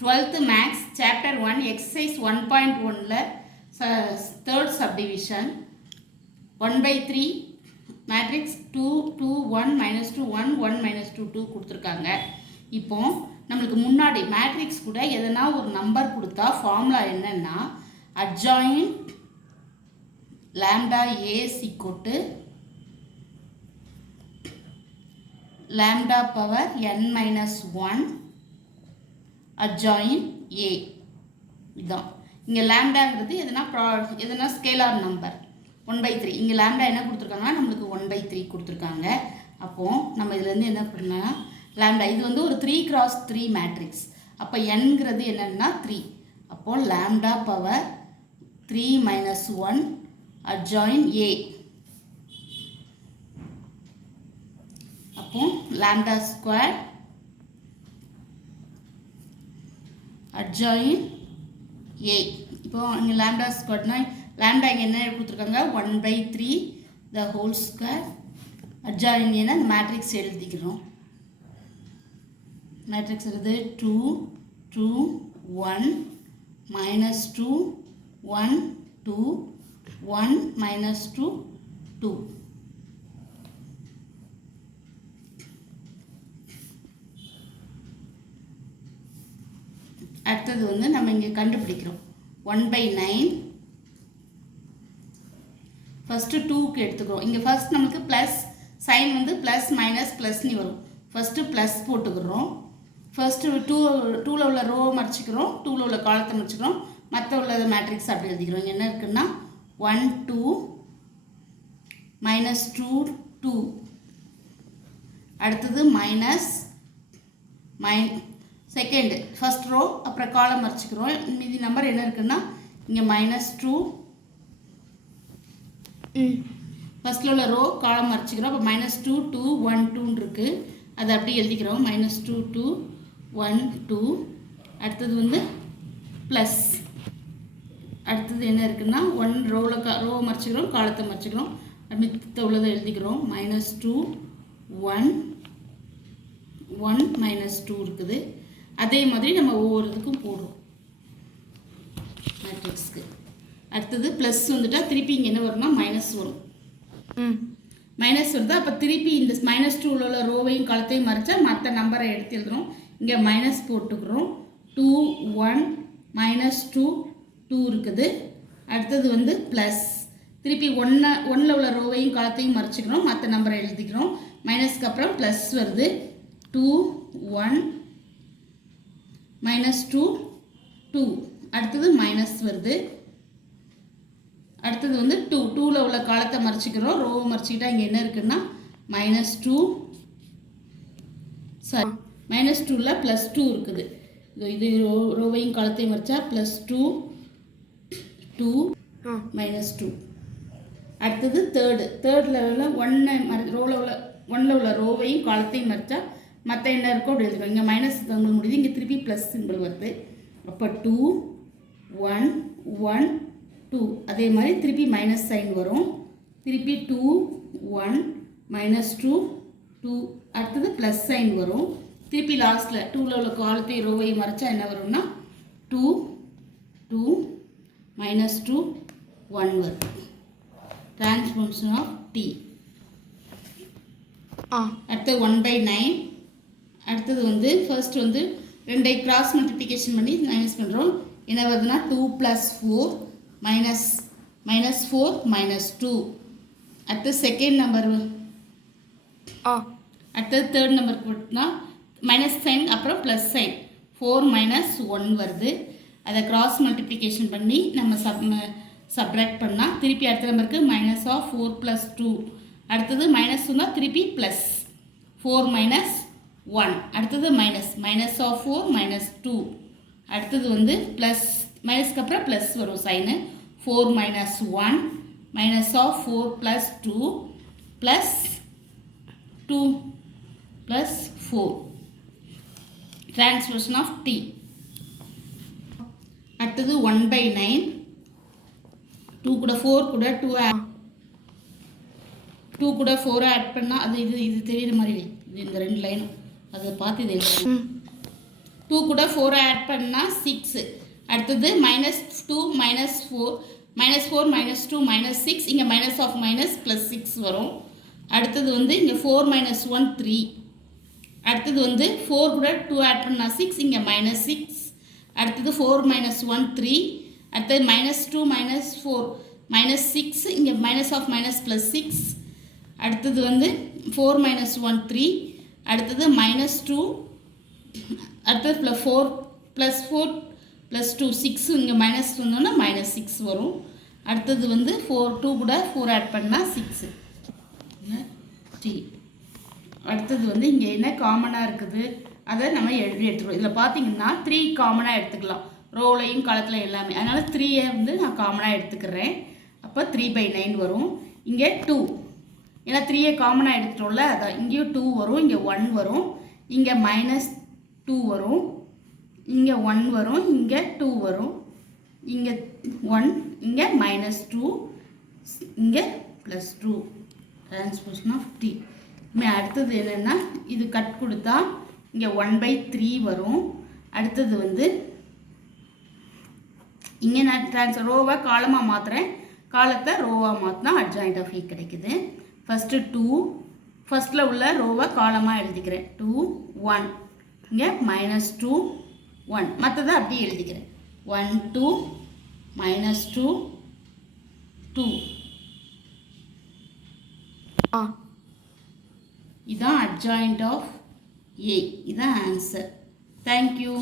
12th Max Chapter 1 Exercise 1.1 third subdivision 1 by 3 matrix 2 2 1 minus 2 1 1 minus 2 2 கொடுத்துருக்காங்க. இப்போ நம்மளுக்கு முன்னாடி மேட்ரிக்ஸ் கூட எதனா ஒரு நம்பர் கொடுத்தா ஃபார்முலா என்னன்னா adjoint lambda a is equal to lambda power n minus 1 adjoint a. இதுதான் இங்கே லேம்டாங்கிறது எதனா ஸ்கேலார் நம்பர் 1/3. இங்கே லேம்டா என்ன கொடுத்துருக்காங்கன்னா நம்மளுக்கு 1/3 கொடுத்துருக்காங்க. அப்போது நம்ம இதுலேருந்து என்ன பண்ணலாம், லேம்டா இது வந்து ஒரு 3x3 மேட்ரிக்ஸ். அப்போ nங்கிறது என்னன்னா 3. அப்போது lambda power 3 minus 1 adjoint a. அப்போ லேம்டா ஸ்கொயர் adjoint a. இப்போ இங்கே லேம்டா ஸ்கொயர்னா லேம்டா இங்கே என்ன கொடுத்துருக்காங்க 1/3 the whole square adjoint ஏன்னா இந்த மேட்ரிக்ஸ் எழுதிக்கிறோம். மேட்ரிக்ஸ் இருக்குது 2 2 1 minus 2 1 2 1 minus 2 2. அடுத்தது வந்து நம்ம இங்கே கண்டுபிடிக்கிறோம் 1/9. ஃபஸ்ட்டு 2க்கு எடுத்துக்கிறோம். இங்கே ஃபஸ்ட் நமக்கு ப்ளஸ் சைன் வந்து ப்ளஸ் மைனஸ் ப்ளஸ்னு வரும். ஃபஸ்ட்டு ப்ளஸ் போட்டுக்கிறோம். ஃபஸ்ட்டு 2ல் உள்ள ரோ மறைச்சிக்கிறோம், 2ல் உள்ள காலத்தை மறைச்சிக்கிறோம், மற்ற உள்ள மேட்ரிக்ஸ் அப்படி எழுதிக்கிறோம். இங்கே என்ன இருக்குன்னா 1 2 minus 2 2. அடுத்தது மைனஸ் செகண்ட் ஃபஸ்ட் ரோ அப்புறம் காலம் மறைச்சிக்கிறோம். மீதி நம்பர் என்ன இருக்குன்னா இங்கே -2 ஃபஸ்ட்டில் உள்ள ரோ காலம் மறைச்சிக்கிறோம். அப்போ -2 2 1 2 இருக்குது, அதை அப்படி எழுதிக்கிறோம். -2 2 1 2. அடுத்தது வந்து ப்ளஸ். அடுத்தது என்ன இருக்குன்னா 1 ரோ மறைச்சிக்கிறோம், காலத்தை மறைச்சிக்கிறோம், மித்த உள்ளதை எழுதிக்கிறோம். -2 1 1 -2 இருக்குது. அதே மாதிரி நம்ம ஒவ்வொரு இதுக்கும் போடுறோம் மேட்ரிக்ஸ்க்கு. அடுத்தது ப்ளஸ் வந்துட்டால் திருப்பி இங்கே என்ன வரும்னா மைனஸ் வரும். மைனஸ் வருது. அப்போ திருப்பி இந்த -2 உள்ள ரோவையும் காலத்தையும் மறைச்சா மற்ற நம்பரை எடுத்து எழுதுகிறோம். இங்கே மைனஸ் போட்டுக்கிறோம். 2 1 -2 2 இருக்குது. அடுத்தது வந்து ப்ளஸ் திருப்பி ஒன்றில் உள்ள ரோவையும் காலத்தையும் மறைச்சிக்கிறோம், மற்ற நம்பரை எழுதிக்கிறோம். மைனஸ்க்கு அப்புறம் ப்ளஸ் வருது. 2 1 -2 2. அடுத்தது மைனஸ் வருது. அடுத்தது வந்து 2ல் உள்ள காலத்தை மறைச்சிக்கிறோம், ரோவை மறைச்சிக்கிட்டா இங்கே என்ன இருக்குன்னா -2 சாரி -2ல் +2 இருக்குது. இது ரோவையும் காலத்தையும் மறைச்சா +2 2 -2. அடுத்தது தேர்டில் உள்ள ஒன்றில் உள்ள ரோவையும் காலத்தையும் மறைச்சா மற்ற என்ன இருக்கோ அப்படி எழுதிக்கணும். இங்கே மைனஸ் சிம்பிள் முடியுது, இங்கே திருப்பி ப்ளஸ் சிம்பிள் வருது. அப்போ 2 1 1 2. அதே மாதிரி திருப்பி மைனஸ் சைன் வரும். திருப்பி 2 1 -2 2. அடுத்தது ப்ளஸ் சைன் வரும். திருப்பி லாஸ்ட்டில் 2ல் உள்ள காலத்தையும் ரோவையும் மறைச்சா என்ன வரும்னா 2 2 -2 1 வருது. Transformation of t. அடுத்தது 1/9. அடுத்தது வந்து ஃபர்ஸ்ட் வந்து 2ஐ கிராஸ் மல்டிப்ளிகேஷன் பண்ணி மைனஸ் பண்ணுறோம். என்ன வருதுன்னா 2 + 4 -4 -2. அடுத்தது செகண்ட் நம்பர். அடுத்தது தேர்ட் நம்பர் போட்டுனா மைனஸ் சைன் அப்புறம் ப்ளஸ் சைன் 4 -1 வருது. அதை கிராஸ் மல்டிப்ளிகேஷன் பண்ணி நம்ம சப்ராக்ட் பண்ணால் திருப்பி அடுத்த நம்பருக்கு -4 + 2. அடுத்தது மைனஸ் வந்தால் திருப்பி ப்ளஸ் 4 -1. அடுத்தது -4 -2. அடுத்தது வந்து ப்ளஸ் மைனஸ்க்கு அப்புறம் ப்ளஸ் வரும் சைனு 4 -1 -4 + 2 + 2 + 4. Transformation of t. அடுத்தது 1/9. 2 கூட 4 கூட 2 கூட 4 ஆட் பண்ணால் அது இது தெரியுற மாதிரி இந்த 2 லைனும் அதை பார்த்து இது 2 கூட 4 ஆட் பண்ணால் 6. அடுத்தது -2 -4 -4 -2 -6 இங்கே மைனஸ் ஆஃப் மைனஸ் ப்ளஸ் 6 வரும். அடுத்தது வந்து இங்கே 4 - 1 3. அடுத்தது வந்து 4 கூட 2 ஆட் பண்ணால் 6 இங்கே -6. அடுத்தது 4 - 1 3. அடுத்தது -2 -4 -6 இங்கே மைனஸ் ஆஃப் மைனஸ் ப்ளஸ் 6. அடுத்தது வந்து 4 - 1 3. அடுத்தது -2. அடுத்தது +4 + 2 6 இங்கே மைனஸ் வந்தோன்னா -6 வரும். அடுத்தது வந்து 2 கூட 4 ஆட் பண்ணால் 6 3. அடுத்தது வந்து இங்கே என்ன காமனாக இருக்குது அதை நம்ம எடுத்துருவோம். இதில் பார்த்தீங்கன்னா 3 காமனாக எடுத்துக்கலாம், ரோலையும் காலத்தில் எல்லாமே. அதனால் 3 வந்து நான் காமனாக எடுத்துக்கிறேன். அப்போ 3/9 வரும். இங்கே 2, ஏன்னா 3 காமனாக எடுத்துட்டோம்ல, அதான் இங்கேயும் 2 வரும், இங்கே 1 வரும், இங்கே -2 வரும், இங்கே 1 வரும், இங்கே 2 வரும், இங்கே 1, இங்கே -2, இங்கே +2. Transposition of t. அடுத்தது என்னென்னா இது கட் கொடுத்தா இங்கே 1/3 வரும். அடுத்தது வந்து இங்கே நான் ரோவை காலமாக மாற்றுறேன், காலத்தை ரோவாக மாற்றினா அட்ஜாயிண்ட் ஆஃப் e கிடைக்குது. ஃபஸ்ட்டு 2, ஃபஸ்ட்டில் உள்ள ரோவை காலமாக எழுதிக்கிறேன். 2 1, இங்கே -2 1, மற்றதை அப்படியே எழுதிக்கிறேன். 1 2 -2 2. இதான் அட்ஜாயிண்ட் ஆஃப் A. இதான் ஆன்சர். தேங்க்யூ.